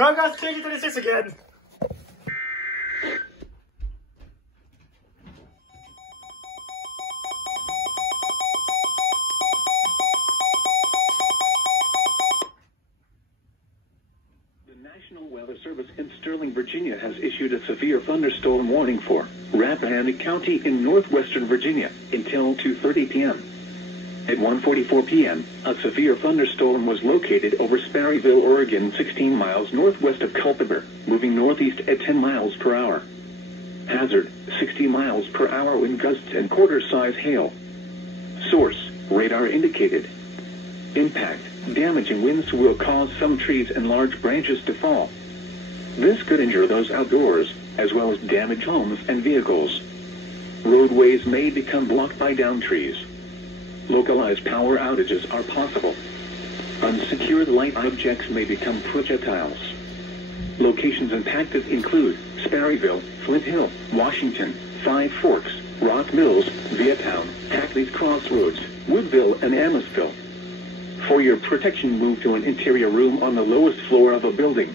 Oh God, K36 again! The National Weather Service in Sterling, Virginia has issued a severe thunderstorm warning for Rappahannock County in northwestern Virginia until 2:30 p.m. At 1:44 p.m., a severe thunderstorm was located over Sperryville, Oregon, 16 miles northwest of Culpeper, moving northeast at 10 miles per hour. Hazard, 60 miles per hour wind gusts and quarter-size hail. Source, radar indicated. Impact, damaging winds will cause some trees and large branches to fall. This could injure those outdoors, as well as damage homes and vehicles. Roadways may become blocked by downed trees. Localized power outages are possible. Unsecured light objects may become projectiles. Locations impacted include Sperryville, Flint Hill, Washington, Five Forks, Rock Mills, Vietown, Hackney's Crossroads, Woodville, and Amosville. For your protection, move to an interior room on the lowest floor of a building.